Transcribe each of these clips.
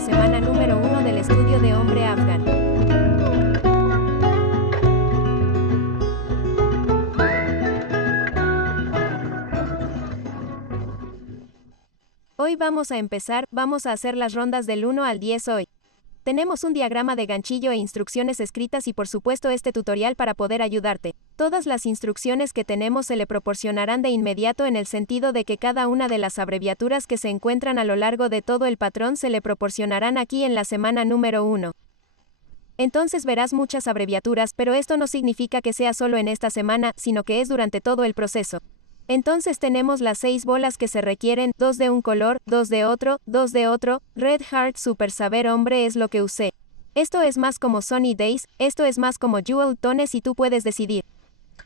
la semana número 1 del estudio de hombre afgan. Hoy vamos a empezar, vamos a hacer las rondas del 1 al 10 hoy. Tenemos un diagrama de ganchillo e instrucciones escritas y por supuesto este tutorial para poder ayudarte. Todas las instrucciones que tenemos se le proporcionarán de inmediato en el sentido de que cada una de las abreviaturas que se encuentran a lo largo de todo el patrón se le proporcionarán aquí en la semana número 1. Entonces verás muchas abreviaturas, pero esto no significa que sea solo en esta semana, sino que es durante todo el proceso. Entonces tenemos las 6 bolas que se requieren, 2 de un color, 2 de otro, 2 de otro, Red Heart Super Saber Hombre es lo que usé. Esto es más como Sunny Days, esto es más como Jewel Tones y tú puedes decidir.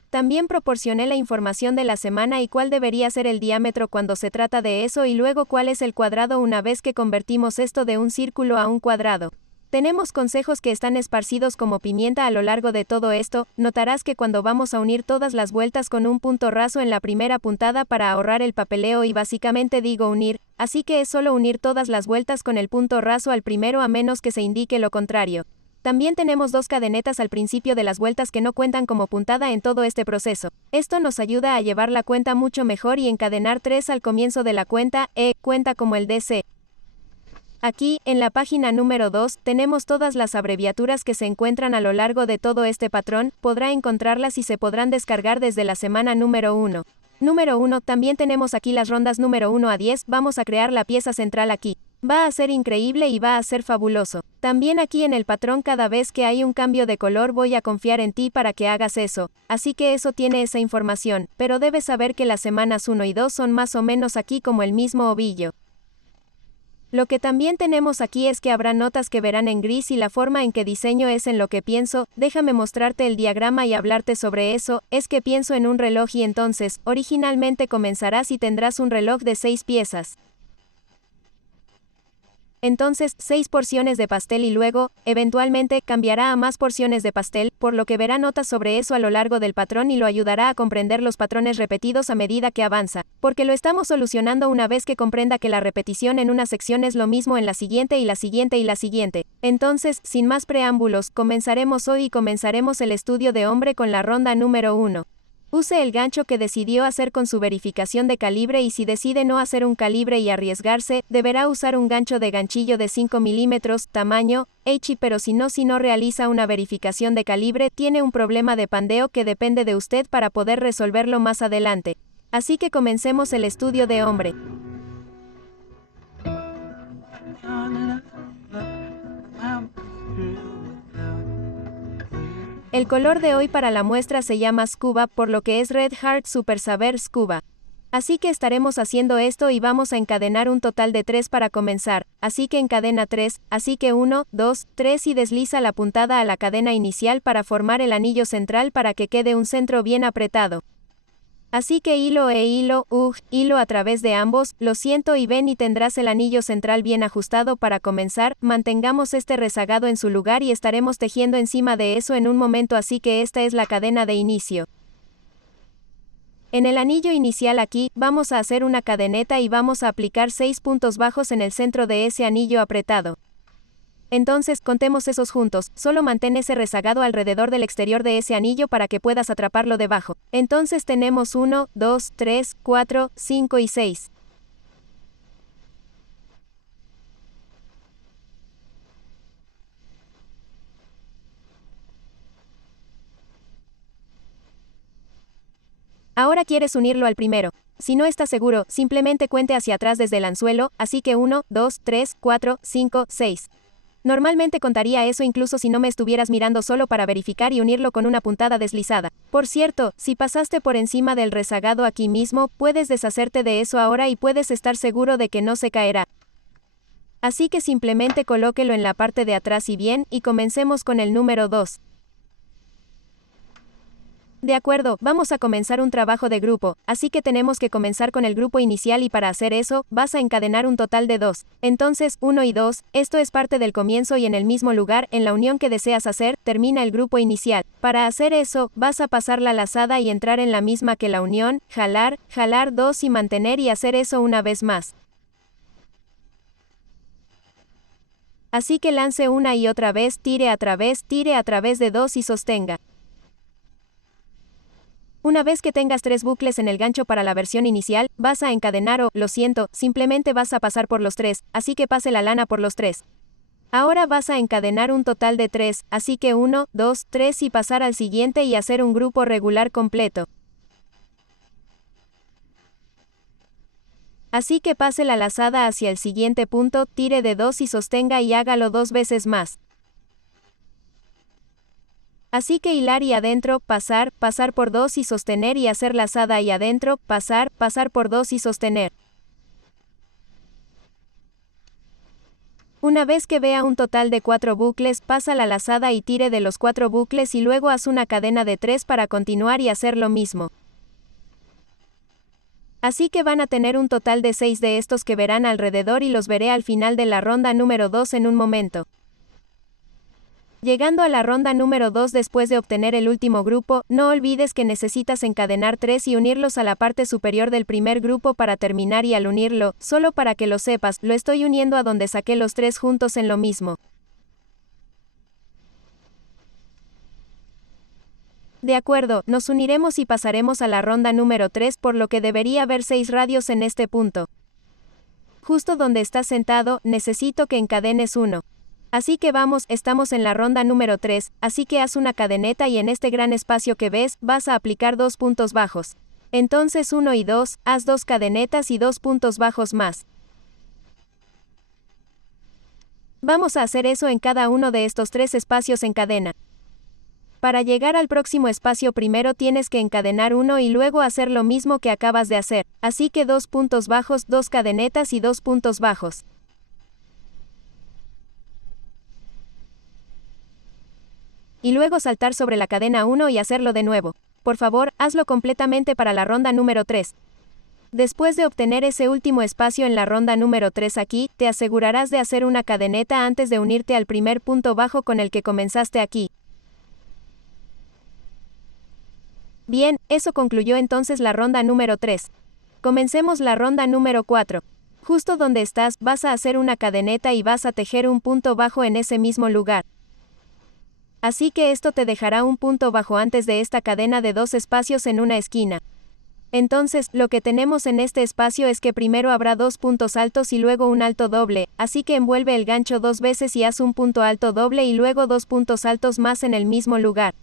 También proporcioné la información de la semana y cuál debería ser el diámetro cuando se trata de eso y luego cuál es el cuadrado una vez que convertimos esto de un círculo a un cuadrado. Tenemos consejos que están esparcidos como pimienta a lo largo de todo esto. Notarás que cuando vamos a unir todas las vueltas con un punto raso en la primera puntada para ahorrar el papeleo y básicamente digo unir, así que es solo unir todas las vueltas con el punto raso al primero a menos que se indique lo contrario. También tenemos 2 cadenetas al principio de las vueltas que no cuentan como puntada en todo este proceso. Esto nos ayuda a llevar la cuenta mucho mejor y encadenar 3 al comienzo de la cuenta, cuenta como el DC. Aquí, en la página número 2, tenemos todas las abreviaturas que se encuentran a lo largo de todo este patrón, podrá encontrarlas y se podrán descargar desde la semana número 1. Número 1, también tenemos aquí las rondas número 1 a 10, vamos a crear la pieza central aquí. Va a ser increíble y va a ser fabuloso. También aquí en el patrón cada vez que hay un cambio de color voy a confiar en ti para que hagas eso, así que eso tiene esa información, pero debes saber que las semanas 1 y 2 son más o menos aquí como el mismo ovillo. Lo que también tenemos aquí es que habrá notas que verán en gris y la forma en que diseño es en lo que pienso, déjame mostrarte el diagrama y hablarte sobre eso, es que pienso en un reloj y entonces, originalmente comenzarás y tendrás un reloj de 6 piezas. Entonces, 6 porciones de pastel y luego, eventualmente, cambiará a más porciones de pastel, por lo que verá notas sobre eso a lo largo del patrón y lo ayudará a comprender los patrones repetidos a medida que avanza, porque lo estamos solucionando una vez que comprenda que la repetición en una sección es lo mismo en la siguiente y la siguiente y la siguiente. Entonces, sin más preámbulos, comenzaremos hoy y comenzaremos el estudio de hombre con la ronda número 1. Use el gancho que decidió hacer con su verificación de calibre y si decide no hacer un calibre y arriesgarse, deberá usar un gancho de ganchillo de 5 milímetros, tamaño, H pero si no realiza una verificación de calibre, tiene un problema de pandeo que depende de usted para poder resolverlo más adelante. Así que comencemos el estudio de hombre. El color de hoy para la muestra se llama Scuba, por lo que es Red Heart Super Saber Scuba. Así que estaremos haciendo esto y vamos a encadenar un total de 3 para comenzar, así que encadena 3, así que 1, 2, 3 y desliza la puntada a la cadena inicial para formar el anillo central para que quede un centro bien apretado. Así que hilo hilo a través de ambos, lo siento y ven y tendrás el anillo central bien ajustado para comenzar, mantengamos este rezagado en su lugar y estaremos tejiendo encima de eso en un momento así que esta es la cadena de inicio. En el anillo inicial aquí, vamos a hacer una cadeneta y vamos a aplicar 6 puntos bajos en el centro de ese anillo apretado. Entonces, contemos esos juntos, solo mantén ese rezagado alrededor del exterior de ese anillo para que puedas atraparlo debajo. Entonces tenemos 1, 2, 3, 4, 5 y 6. Ahora quieres unirlo al primero. Si no estás seguro, simplemente cuente hacia atrás desde el anzuelo, así que 1, 2, 3, 4, 5, 6. Normalmente contaría eso incluso si no me estuvieras mirando solo para verificar y unirlo con una puntada deslizada. Por cierto, si pasaste por encima del rezagado aquí mismo, puedes deshacerte de eso ahora y puedes estar seguro de que no se caerá. Así que simplemente colóquelo en la parte de atrás y bien, y comencemos con el número 2. De acuerdo, vamos a comenzar un trabajo de grupo, así que tenemos que comenzar con el grupo inicial y para hacer eso, vas a encadenar un total de 2. Entonces, 1 y 2, esto es parte del comienzo y en el mismo lugar, en la unión que deseas hacer, termina el grupo inicial. Para hacer eso, vas a pasar la lazada y entrar en la misma que la unión, jalar, jalar 2 y mantener y hacer eso una vez más. Así que lance una y otra vez, tire a través de 2 y sostenga. Una vez que tengas 3 bucles en el gancho para la versión inicial, vas a encadenar o, lo siento, simplemente vas a pasar por los 3, así que pase la lana por los 3. Ahora vas a encadenar un total de 3, así que 1, 2, 3 y pasar al siguiente y hacer un grupo regular completo. Así que pase la lazada hacia el siguiente punto, tire de 2 y sostenga y hágalo 2 veces más. Así que hilar y adentro, pasar, pasar por 2 y sostener y hacer lazada y adentro, pasar, pasar por 2 y sostener. Una vez que vea un total de 4 bucles, pasa la lazada y tire de los 4 bucles y luego haz una cadena de 3 para continuar y hacer lo mismo. Así que van a tener un total de 6 de estos que verán alrededor y los veré al final de la ronda número 2 en un momento. Llegando a la ronda número 2 después de obtener el último grupo, no olvides que necesitas encadenar 3 y unirlos a la parte superior del primer grupo para terminar y al unirlo, solo para que lo sepas, lo estoy uniendo a donde saqué los 3 juntos en lo mismo. De acuerdo, nos uniremos y pasaremos a la ronda número 3 por lo que debería haber 6 radios en este punto. Justo donde estás sentado, necesito que encadenes 1. Así que vamos, estamos en la ronda número 3, así que haz una cadeneta y en este gran espacio que ves, vas a aplicar 2 puntos bajos. Entonces 1 y 2, haz 2 cadenetas y 2 puntos bajos más. Vamos a hacer eso en cada uno de estos 3 espacios en cadena. Para llegar al próximo espacio primero tienes que encadenar 1 y luego hacer lo mismo que acabas de hacer, así que 2 puntos bajos, 2 cadenetas y 2 puntos bajos. Y luego saltar sobre la cadena 1 y hacerlo de nuevo. Por favor, hazlo completamente para la ronda número 3. Después de obtener ese último espacio en la ronda número 3 aquí, te asegurarás de hacer una cadeneta antes de unirte al primer punto bajo con el que comenzaste aquí. Bien, eso concluyó entonces la ronda número 3. Comencemos la ronda número 4. Justo donde estás, vas a hacer una cadeneta y vas a tejer un punto bajo en ese mismo lugar. Así que esto te dejará un punto bajo antes de esta cadena de 2 espacios en una esquina. Entonces, lo que tenemos en este espacio es que primero habrá 2 puntos altos y luego un alto doble, así que envuelve el gancho 2 veces y haz un punto alto doble y luego 2 puntos altos más en el mismo lugar.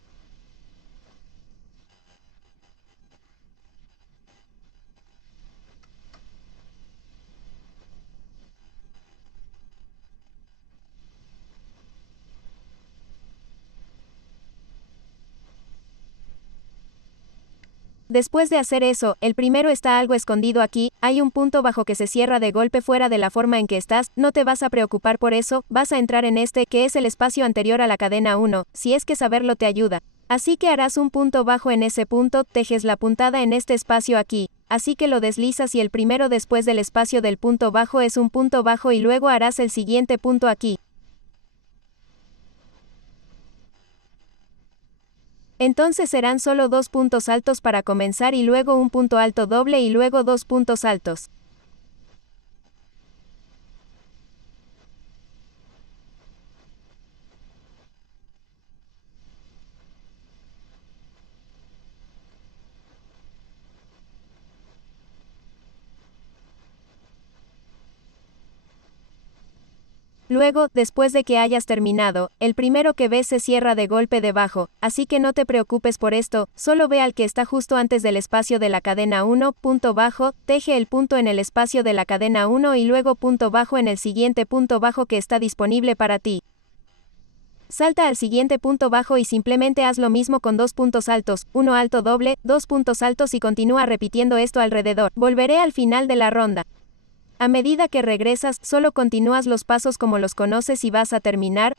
Después de hacer eso, el primero está algo escondido aquí, hay un punto bajo que se cierra de golpe fuera de la forma en que estás, no te vas a preocupar por eso, vas a entrar en este, que es el espacio anterior a la cadena 1, si es que saberlo te ayuda. Así que harás un punto bajo en ese punto, tejes la puntada en este espacio aquí, así que lo deslizas y el primero después del espacio del punto bajo es un punto bajo y luego harás el siguiente punto aquí. Entonces serán solo 2 puntos altos para comenzar y luego un punto alto doble y luego 2 puntos altos. Luego, después de que hayas terminado, el primero que ves se cierra de golpe debajo, así que no te preocupes por esto, solo ve al que está justo antes del espacio de la cadena 1, punto bajo, teje el punto en el espacio de la cadena 1 y luego punto bajo en el siguiente punto bajo que está disponible para ti. Salta al siguiente punto bajo y simplemente haz lo mismo con 2 puntos altos, 1 alto doble, 2 puntos altos y continúa repitiendo esto alrededor. Volveré al final de la ronda. A medida que regresas, solo continúas los pasos como los conoces y vas a terminar.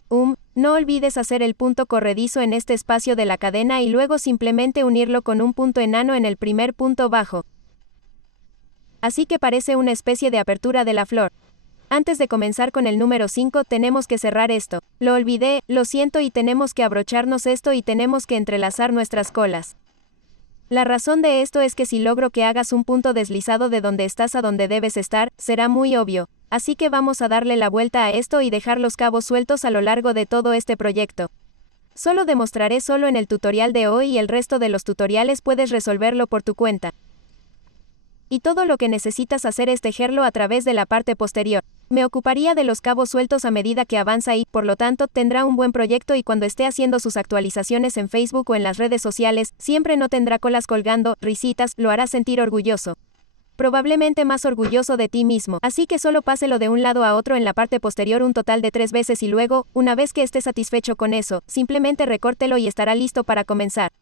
No olvides hacer el punto corredizo en este espacio de la cadena y luego simplemente unirlo con un punto enano en el primer punto bajo. Así que parece una especie de apertura de la flor. Antes de comenzar con el número 5 tenemos que cerrar esto. Lo olvidé, lo siento y tenemos que abrocharnos esto y tenemos que entrelazar nuestras colas. La razón de esto es que si logro que hagas un punto deslizado de donde estás a donde debes estar, será muy obvio. así que vamos a darle la vuelta a esto y dejar los cabos sueltos a lo largo de todo este proyecto. Solo demostraré solo en el tutorial de hoy y el resto de los tutoriales puedes resolverlo por tu cuenta. Y todo lo que necesitas hacer es tejerlo a través de la parte posterior. Me ocuparía de los cabos sueltos a medida que avanza y, por lo tanto, tendrá un buen proyecto y cuando esté haciendo sus actualizaciones en Facebook o en las redes sociales, siempre no tendrá colas colgando, risitas, lo hará sentir orgulloso. Probablemente más orgulloso de ti mismo. Así que solo páselo de un lado a otro en la parte posterior un total de 3 veces y luego, una vez que esté satisfecho con eso, simplemente recórtelo y estará listo para comenzar.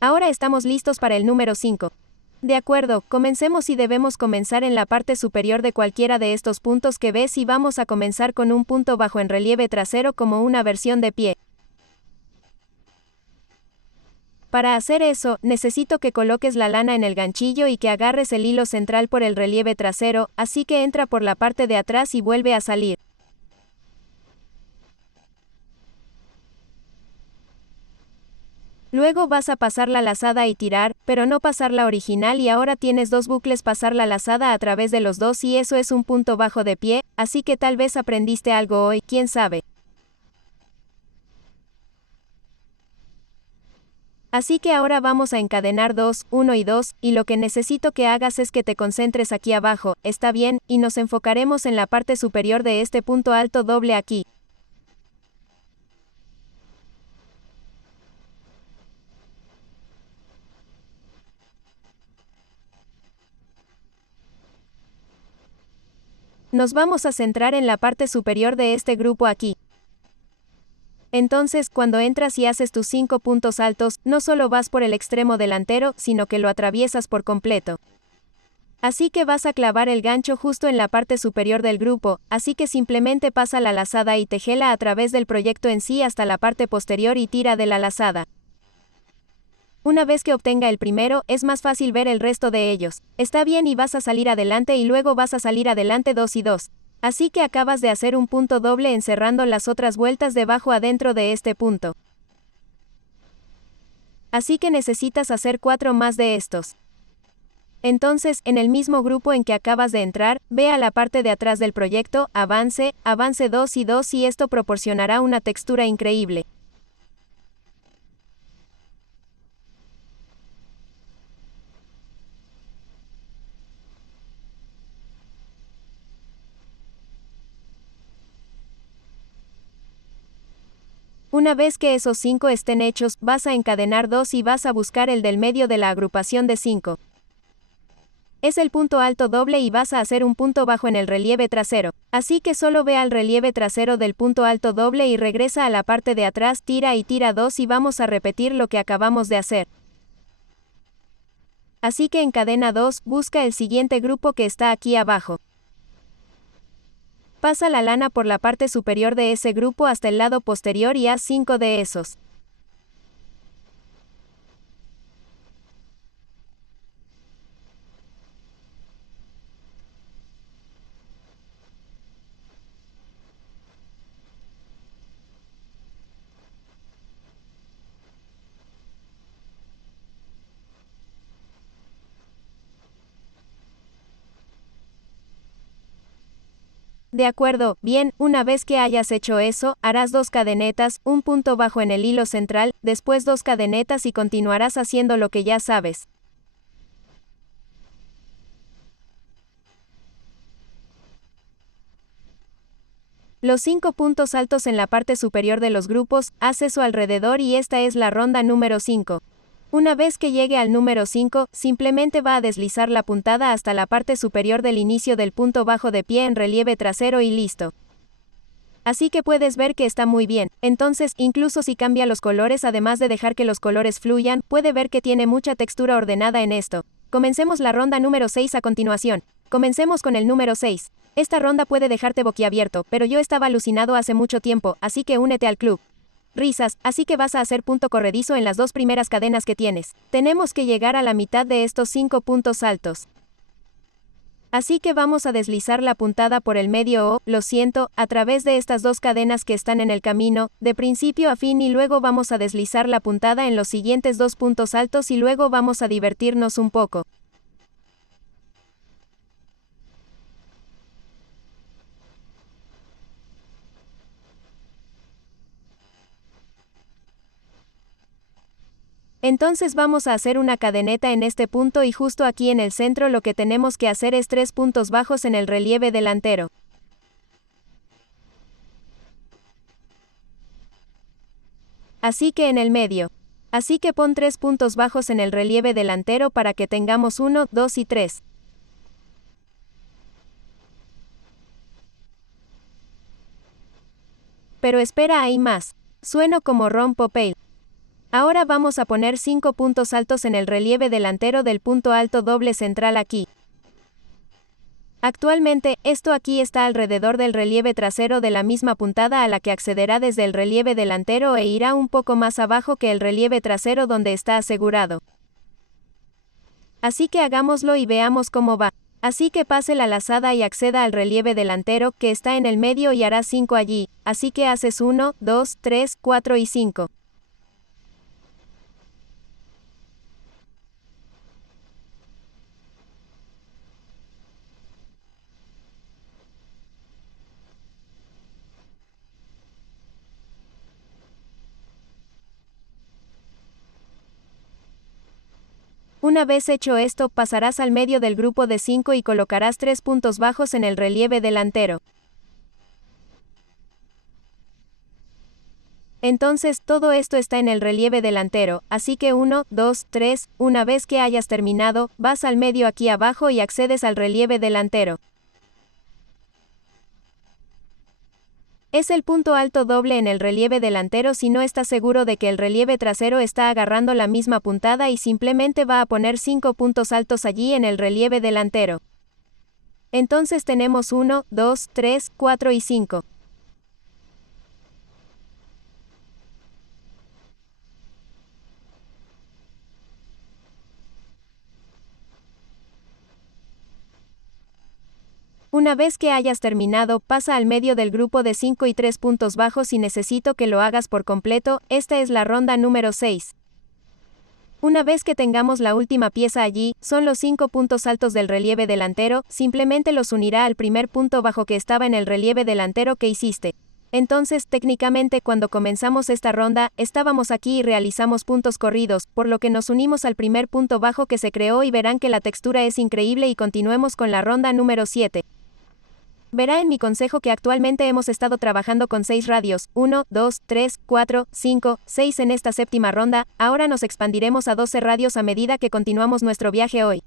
Ahora estamos listos para el número 5. De acuerdo, comencemos y debemos comenzar en la parte superior de cualquiera de estos puntos que ves y vamos a comenzar con un punto bajo en relieve trasero como una versión de pie. Para hacer eso, necesito que coloques la lana en el ganchillo y que agarres el hilo central por el relieve trasero, así que entra por la parte de atrás y vuelve a salir. Luego vas a pasar la lazada y tirar, pero no pasar la original y ahora tienes 2 bucles pasar la lazada a través de los dos y eso es un punto bajo de pie, así que tal vez aprendiste algo hoy, quién sabe. Así que ahora vamos a encadenar 2, 1 y 2, y lo que necesito que hagas es que te concentres aquí abajo, ¿está bien? Y nos enfocaremos en la parte superior de este punto alto doble aquí. Nos vamos a centrar en la parte superior de este grupo aquí. Entonces, cuando entras y haces tus 5 puntos altos, no solo vas por el extremo delantero, sino que lo atraviesas por completo. Así que vas a clavar el gancho justo en la parte superior del grupo, así que simplemente pasa la lazada y tejela a través del proyecto en sí hasta la parte posterior y tira de la lazada. Una vez que obtenga el primero, es más fácil ver el resto de ellos. Está bien y vas a salir adelante y luego vas a salir adelante 2 y 2. Así que acabas de hacer un punto doble encerrando las otras vueltas debajo adentro de este punto. Así que necesitas hacer 4 más de estos. Entonces, en el mismo grupo en que acabas de entrar, ve a la parte de atrás del proyecto, avance, avance 2 y 2 y esto proporcionará una textura increíble. Una vez que esos 5 estén hechos, vas a encadenar 2 y vas a buscar el del medio de la agrupación de 5. Es el punto alto doble y vas a hacer un punto bajo en el relieve trasero. Así que solo ve al relieve trasero del punto alto doble y regresa a la parte de atrás, tira y tira 2 y vamos a repetir lo que acabamos de hacer. Así que encadena 2, busca el siguiente grupo que está aquí abajo. Pasa la lana por la parte superior de ese grupo hasta el lado posterior y haz 5 de esos. De acuerdo, bien, una vez que hayas hecho eso, harás 2 cadenetas, un punto bajo en el hilo central, después 2 cadenetas y continuarás haciendo lo que ya sabes. Los 5 puntos altos en la parte superior de los grupos, haz eso alrededor y esta es la ronda número 5. Una vez que llegue al número 5, simplemente va a deslizar la puntada hasta la parte superior del inicio del punto bajo de pie en relieve trasero y listo. Así que puedes ver que está muy bien. Entonces, incluso si cambia los colores además de dejar que los colores fluyan, puede ver que tiene mucha textura ordenada en esto. Comencemos la ronda número 6 a continuación. Comencemos con el número 6. Esta ronda puede dejarte boquiabierto, pero yo estaba alucinado hace mucho tiempo, así que únete al club. Risas, así que vas a hacer punto corredizo en las 2 primeras cadenas que tienes. Tenemos que llegar a la mitad de estos 5 puntos altos. Así que vamos a deslizar la puntada por el medio o, lo siento, a través de estas 2 cadenas que están en el camino, de principio a fin y luego vamos a deslizar la puntada en los siguientes 2 puntos altos y luego vamos a divertirnos un poco. Entonces vamos a hacer una cadeneta en este punto y justo aquí en el centro lo que tenemos que hacer es 3 puntos bajos en el relieve delantero. Así que en el medio. Así que pon 3 puntos bajos en el relieve delantero para que tengamos 1, 2 y 3. Pero espera, hay más. Sueno como Ron Popeil. Ahora vamos a poner 5 puntos altos en el relieve delantero del punto alto doble central aquí. Actualmente, esto aquí está alrededor del relieve trasero de la misma puntada a la que accederá desde el relieve delantero e irá un poco más abajo que el relieve trasero donde está asegurado. Así que hagámoslo y veamos cómo va. Así que pase la lazada y acceda al relieve delantero, que está en el medio y hará 5 allí, así que haces 1, 2, 3, 4 y 5. Una vez hecho esto, pasarás al medio del grupo de 5 y colocarás 3 puntos bajos en el relieve delantero. Entonces, todo esto está en el relieve delantero, así que 1, 2, 3, una vez que hayas terminado, vas al medio aquí abajo y accedes al relieve delantero. Es el punto alto doble en el relieve delantero si no estás seguro de que el relieve trasero está agarrando la misma puntada y simplemente va a poner 5 puntos altos allí en el relieve delantero. Entonces tenemos 1, 2, 3, 4 y 5. Una vez que hayas terminado, pasa al medio del grupo de 5 y 3 puntos bajos y necesito que lo hagas por completo, esta es la ronda número 6. Una vez que tengamos la última pieza allí, son los 5 puntos altos del relieve delantero, simplemente los unirá al primer punto bajo que estaba en el relieve delantero que hiciste. Entonces, técnicamente cuando comenzamos esta ronda, estábamos aquí y realizamos puntos corridos, por lo que nos unimos al primer punto bajo que se creó y verán que la textura es increíble y continuemos con la ronda número 7. Verá en mi consejo que actualmente hemos estado trabajando con 6 radios, 1, 2, 3, 4, 5, 6 en esta séptima ronda, ahora nos expandiremos a 12 radios a medida que continuamos nuestro viaje hoy.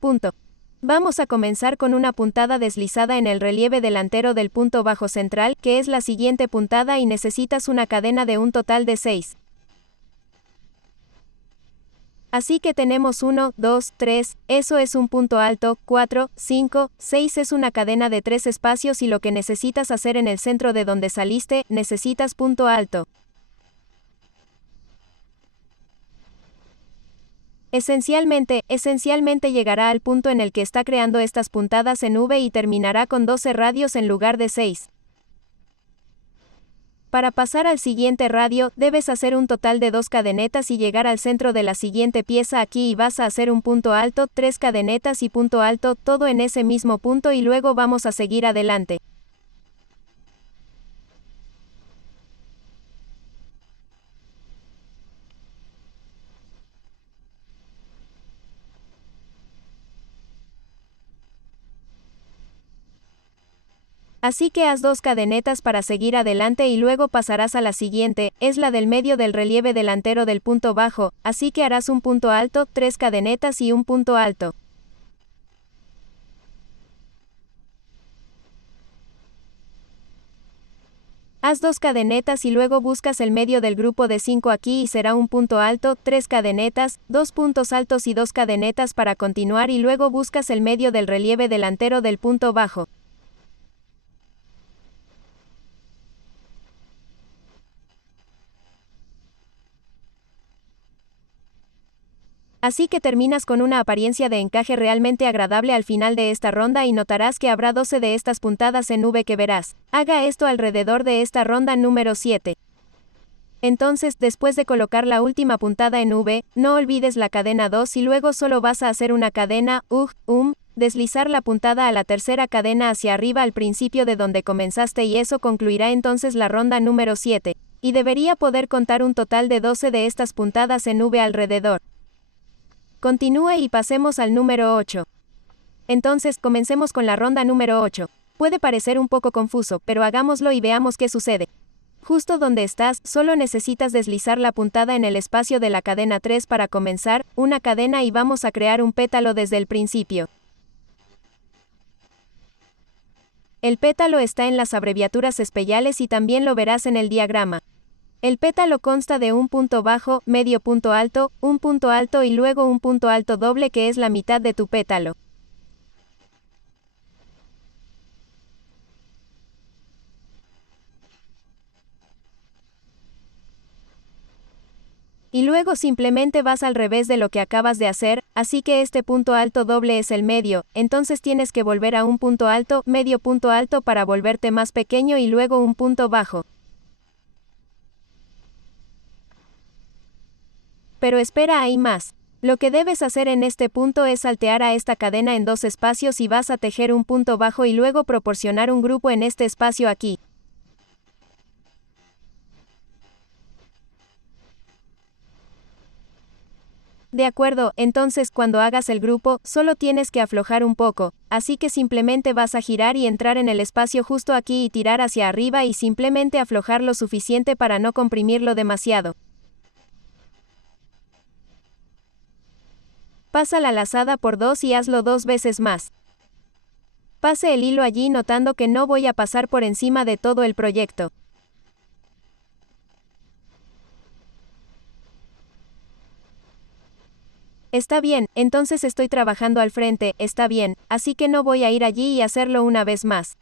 Punto. Vamos a comenzar con una puntada deslizada en el relieve delantero del punto bajo central, que es la siguiente puntada y necesitas una cadena de un total de 6. Así que tenemos 1, 2, 3, eso es un punto alto, 4, 5, 6 es una cadena de 3 espacios y lo que necesitas hacer en el centro de donde saliste, necesitas punto alto. Esencialmente llegará al punto en el que está creando estas puntadas en V y terminará con 12 radios en lugar de 6. Para pasar al siguiente radio, debes hacer un total de 2 cadenetas y llegar al centro de la siguiente pieza aquí y vas a hacer un punto alto, 3 cadenetas y punto alto, todo en ese mismo punto y luego vamos a seguir adelante. Así que haz 2 cadenetas para seguir adelante y luego pasarás a la siguiente, es la del medio del relieve delantero del punto bajo, así que harás un punto alto, 3 cadenetas y un punto alto. Haz 2 cadenetas y luego buscas el medio del grupo de 5 aquí y será un punto alto, 3 cadenetas, 2 puntos altos y 2 cadenetas para continuar y luego buscas el medio del relieve delantero del punto bajo. Así que terminas con una apariencia de encaje realmente agradable al final de esta ronda y notarás que habrá 12 de estas puntadas en V que verás. Haga esto alrededor de esta ronda número 7. Entonces, después de colocar la última puntada en V, no olvides la cadena 2 y luego solo vas a hacer una cadena, deslizar la puntada a la tercera cadena hacia arriba al principio de donde comenzaste y eso concluirá entonces la ronda número 7. Y debería poder contar un total de 12 de estas puntadas en V alrededor. Continúe y pasemos al número 8. Entonces, comencemos con la ronda número 8. Puede parecer un poco confuso, pero hagámoslo y veamos qué sucede. Justo donde estás, solo necesitas deslizar la puntada en el espacio de la cadena 3 para comenzar, una cadena y vamos a crear un pétalo desde el principio. El pétalo está en las abreviaturas especiales y también lo verás en el diagrama. El pétalo consta de un punto bajo, medio punto alto, un punto alto y luego un punto alto doble que es la mitad de tu pétalo. Y luego simplemente vas al revés de lo que acabas de hacer, así que este punto alto doble es el medio, entonces tienes que volver a un punto alto, medio punto alto para volverte más pequeño y luego un punto bajo. Pero espera, hay más. Lo que debes hacer en este punto es saltear a esta cadena en dos espacios y vas a tejer un punto bajo y luego proporcionar un grupo en este espacio aquí. De acuerdo, entonces cuando hagas el grupo, solo tienes que aflojar un poco, así que simplemente vas a girar y entrar en el espacio justo aquí y tirar hacia arriba y simplemente aflojar lo suficiente para no comprimirlo demasiado. Pasa la lazada por 2 y hazlo 2 veces más. Pase el hilo allí notando que no voy a pasar por encima de todo el proyecto. Está bien, entonces estoy trabajando al frente, está bien, así que no voy a ir allí y hacerlo una vez más.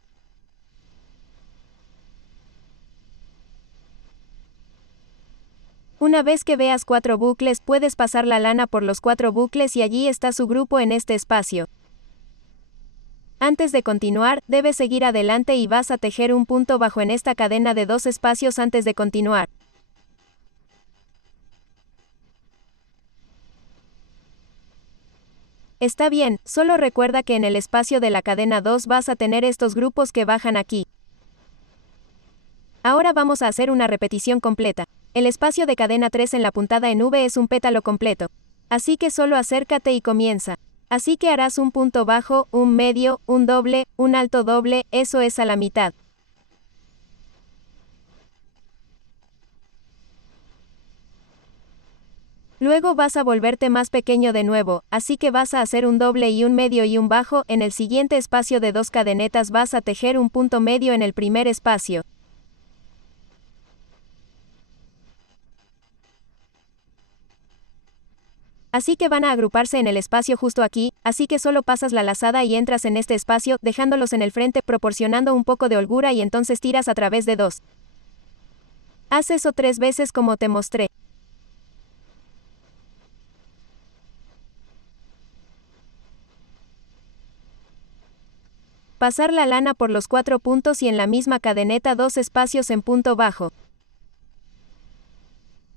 Una vez que veas 4 bucles, puedes pasar la lana por los 4 bucles y allí está su grupo en este espacio. Antes de continuar, debes seguir adelante y vas a tejer un punto bajo en esta cadena de 2 espacios antes de continuar. Está bien, solo recuerda que en el espacio de la cadena 2 vas a tener estos grupos que bajan aquí. Ahora vamos a hacer una repetición completa. El espacio de cadena 3 en la puntada en V es un pétalo completo. Así que solo acércate y comienza. Así que harás un punto bajo, un medio, un doble, un alto doble, eso es a la mitad. Luego vas a volverte más pequeño de nuevo, así que vas a hacer un doble y un medio y un bajo, en el siguiente espacio de 2 cadenetas vas a tejer un punto medio en el primer espacio. Así que van a agruparse en el espacio justo aquí, así que solo pasas la lazada y entras en este espacio, dejándolos en el frente proporcionando un poco de holgura y entonces tiras a través de 2. Haz eso 3 veces como te mostré. Pasar la lana por los 4 puntos y en la misma cadeneta 2 espacios en punto bajo.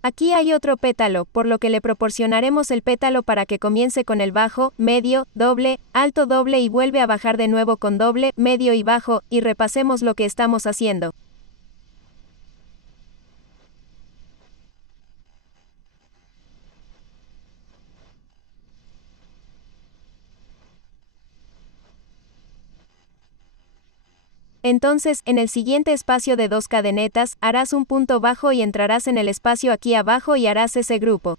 Aquí hay otro pétalo, por lo que le proporcionaremos el pétalo para que comience con el bajo, medio, doble, alto doble y vuelve a bajar de nuevo con doble, medio y bajo, y repasemos lo que estamos haciendo. Entonces, en el siguiente espacio de 2 cadenetas, harás un punto bajo y entrarás en el espacio aquí abajo y harás ese grupo.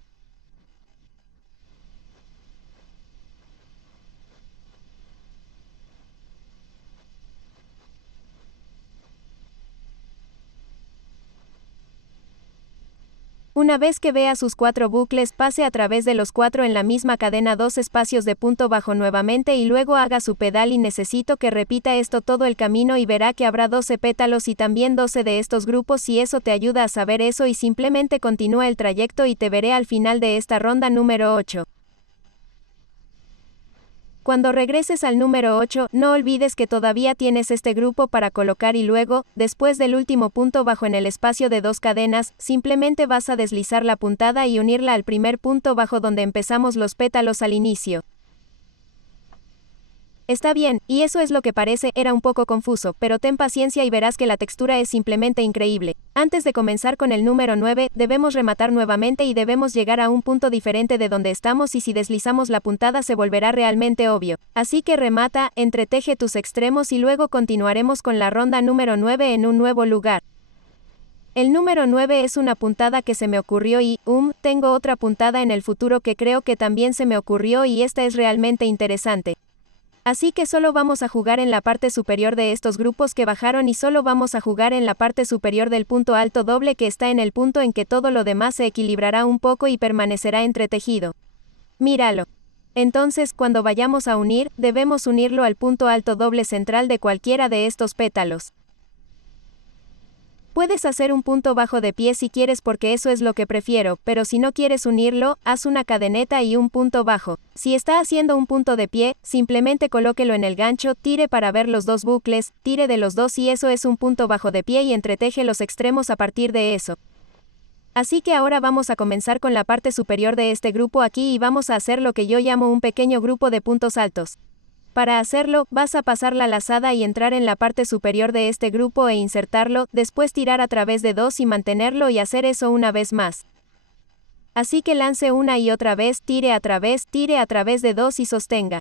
Una vez que vea sus 4 bucles, pase a través de los 4 en la misma cadena 2 espacios de punto bajo nuevamente y luego haga su pedal y necesito que repita esto todo el camino y verá que habrá 12 pétalos y también 12 de estos grupos y eso te ayuda a saber eso y simplemente continúa el trayecto y te veré al final de esta ronda número 8. Cuando regreses al número 8, no olvides que todavía tienes este grupo para colocar y luego, después del último punto bajo en el espacio de 2 cadenas, simplemente vas a deslizar la puntada y unirla al primer punto bajo donde empezamos los pétalos al inicio. Está bien, y eso es lo que parece, era un poco confuso, pero ten paciencia y verás que la textura es simplemente increíble. Antes de comenzar con el número 9, debemos rematar nuevamente y debemos llegar a un punto diferente de donde estamos y si deslizamos la puntada se volverá realmente obvio. Así que remata, entreteje tus extremos y luego continuaremos con la ronda número 9 en un nuevo lugar. El número 9 es una puntada que se me ocurrió y, tengo otra puntada en el futuro que creo que también se me ocurrió y esta es realmente interesante. Así que solo vamos a jugar en la parte superior de estos grupos que bajaron y solo vamos a jugar en la parte superior del punto alto doble que está en el punto en que todo lo demás se equilibrará un poco y permanecerá entretejido. Míralo. Entonces, cuando vayamos a unir, debemos unirlo al punto alto doble central de cualquiera de estos pétalos. Puedes hacer un punto bajo de pie si quieres porque eso es lo que prefiero, pero si no quieres unirlo, haz una cadeneta y un punto bajo. Si está haciendo un punto de pie, simplemente colóquelo en el gancho, tire para ver los dos bucles, tire de los dos y eso es un punto bajo de pie y entreteje los extremos a partir de eso. Así que ahora vamos a comenzar con la parte superior de este grupo aquí y vamos a hacer lo que yo llamo un pequeño grupo de puntos altos. Para hacerlo, vas a pasar la lazada y entrar en la parte superior de este grupo e insertarlo, después tirar a través de dos y mantenerlo y hacer eso una vez más. Así que lance una y otra vez, tire a través de dos y sostenga.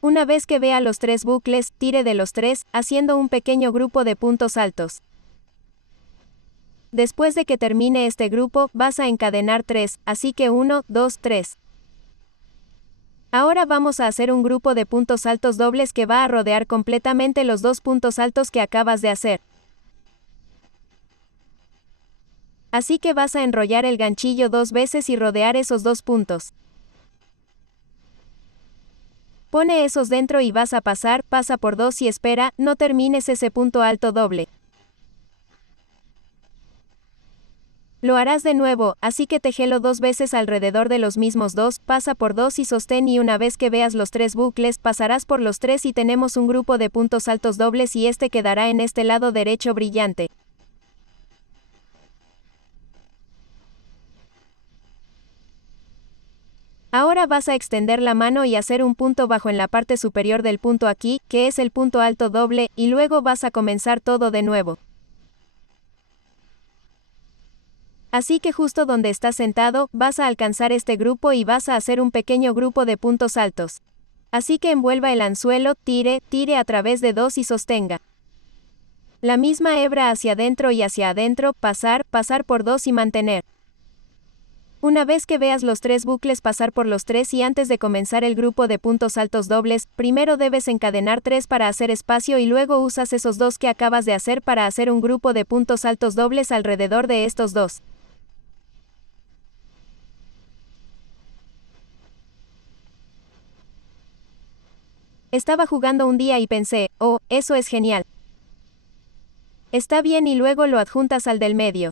Una vez que vea los tres bucles, tire de los tres, haciendo un pequeño grupo de puntos altos. Después de que termine este grupo, vas a encadenar 3, así que 1, 2, 3. Ahora vamos a hacer un grupo de puntos altos dobles que va a rodear completamente los dos puntos altos que acabas de hacer. Así que vas a enrollar el ganchillo 2 veces y rodear esos dos puntos. Pone esos dentro y vas a pasar, pasa por 2 y espera, no termines ese punto alto doble. Lo harás de nuevo, así que tejelo 2 veces alrededor de los mismos dos, pasa por 2 y sostén y una vez que veas los 3 bucles, pasarás por los 3 y tenemos un grupo de puntos altos dobles y este quedará en este lado derecho brillante. Ahora vas a extender la mano y hacer un punto bajo en la parte superior del punto aquí, que es el punto alto doble, y luego vas a comenzar todo de nuevo. Así que justo donde estás sentado, vas a alcanzar este grupo y vas a hacer un pequeño grupo de puntos altos. Así que envuelva el anzuelo, tire a través de dos y sostenga. La misma hebra hacia adentro y hacia adentro, pasar por dos y mantener. Una vez que veas los 3 bucles pasar por los 3 y antes de comenzar el grupo de puntos altos dobles, primero debes encadenar 3 para hacer espacio y luego usas esos 2 que acabas de hacer para hacer un grupo de puntos altos dobles alrededor de estos 2. Estaba jugando un día y pensé, oh, eso es genial. Está bien y luego lo adjuntas al del medio.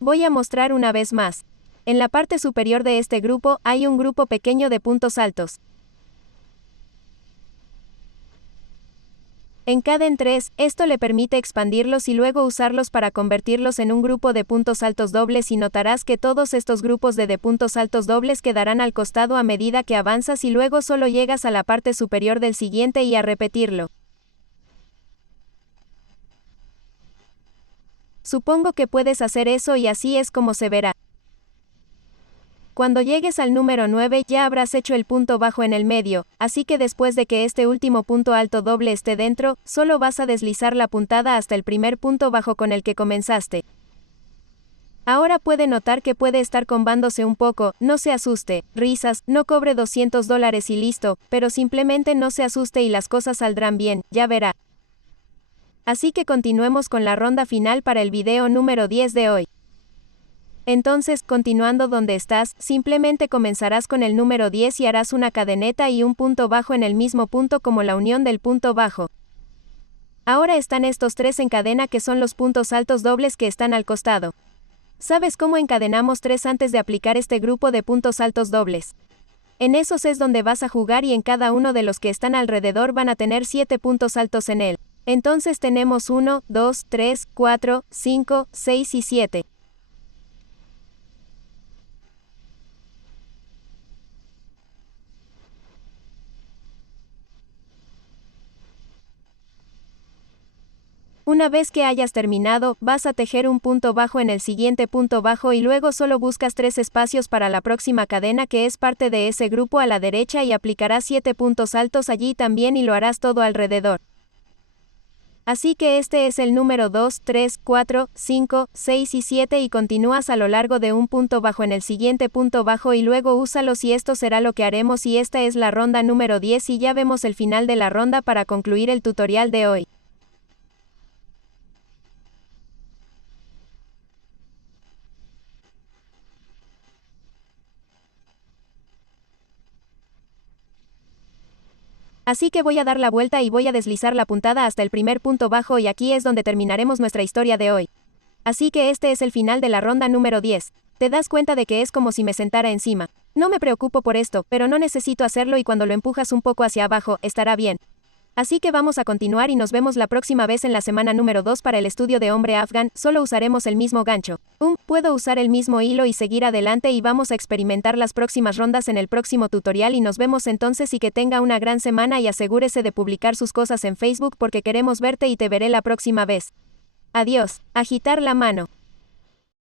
Voy a mostrar una vez más. En la parte superior de este grupo hay un grupo pequeño de puntos altos. Encaden 3, esto le permite expandirlos y luego usarlos para convertirlos en un grupo de puntos altos dobles y notarás que todos estos grupos de puntos altos dobles quedarán al costado a medida que avanzas y luego solo llegas a la parte superior del siguiente y a repetirlo. Supongo que puedes hacer eso y así es como se verá. Cuando llegues al número 9 ya habrás hecho el punto bajo en el medio, así que después de que este último punto alto doble esté dentro, solo vas a deslizar la puntada hasta el primer punto bajo con el que comenzaste. Ahora puede notar que puede estar combándose un poco, no se asuste, risas, no cobre $200 y listo, pero simplemente no se asuste y las cosas saldrán bien, ya verá. Así que continuemos con la ronda final para el video número 10 de hoy. Entonces, continuando donde estás, simplemente comenzarás con el número 10 y harás una cadeneta y un punto bajo en el mismo punto como la unión del punto bajo. Ahora están estos 3 en cadena que son los puntos altos dobles que están al costado. ¿Sabes cómo encadenamos 3 antes de aplicar este grupo de puntos altos dobles? En esos es donde vas a jugar y en cada uno de los que están alrededor van a tener 7 puntos altos en él. Entonces tenemos 1, 2, 3, 4, 5, 6 y 7. Una vez que hayas terminado, vas a tejer un punto bajo en el siguiente punto bajo y luego solo buscas 3 espacios para la próxima cadena que es parte de ese grupo a la derecha y aplicarás 7 puntos altos allí también y lo harás todo alrededor. Así que este es el número 2, 3, 4, 5, 6 y 7 y continúas a lo largo de un punto bajo en el siguiente punto bajo y luego úsalos y esto será lo que haremos y esta es la ronda número 10 y ya vemos el final de la ronda para concluir el tutorial de hoy. Así que voy a dar la vuelta y voy a deslizar la puntada hasta el primer punto bajo y aquí es donde terminaremos nuestra historia de hoy. Así que este es el final de la ronda número 10. Te das cuenta de que es como si me sentara encima. No me preocupo por esto, pero no necesito hacerlo y cuando lo empujas un poco hacia abajo, estará bien. Así que vamos a continuar y nos vemos la próxima vez en la semana número 2 para el estudio de hombre afgán, solo usaremos el mismo gancho. Puedo usar el mismo hilo y seguir adelante y vamos a experimentar las próximas rondas en el próximo tutorial y nos vemos entonces y que tenga una gran semana y asegúrese de publicar sus cosas en Facebook porque queremos verte y te veré la próxima vez. Adiós, agitar la mano.